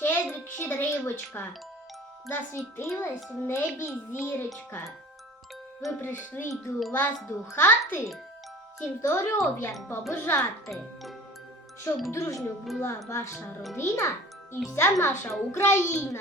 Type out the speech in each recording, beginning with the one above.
зірочка, засвітилась в небі зірочка. Ви прийшли до вас до хати, всім здоров'я побажати, щоб дружньо була ваша родина і вся наша Україна.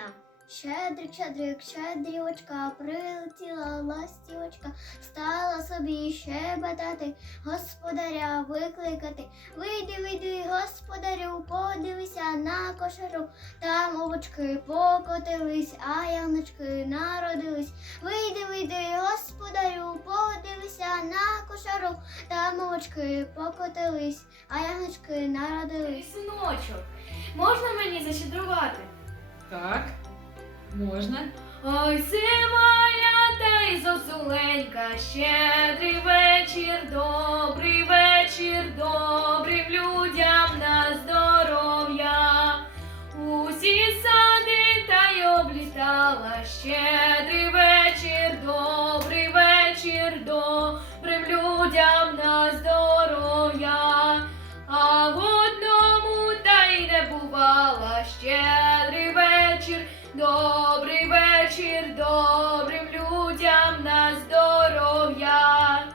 Щедрик, щедрик, щедрівочка, прилетіла ластівочка, стала собі щебетати, господаря викликати. Вийди, вийди, господарю, подивися на кошару. Там овочки покотились, а яночки народились. Вийди, вийди, господарю, подивися на кошару. Там овочки покотились, а яночки народились. Синочок, можна мені защедрувати? Так, можна. Ой, зима я та й зозуленька, щедрий вечір, добрий вечір, добрим людям на здоров'я. Усі сади та й облітала, щедрий вечір, добрий вечір, добрим людям на здоров'я. А в одному та й не бувала, щедрий вечір, добрий вечір, добрим людям на здоров'я.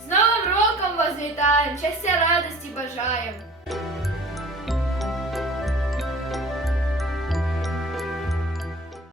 З Новим роком вас вітаємо, щастя радості бажаємо.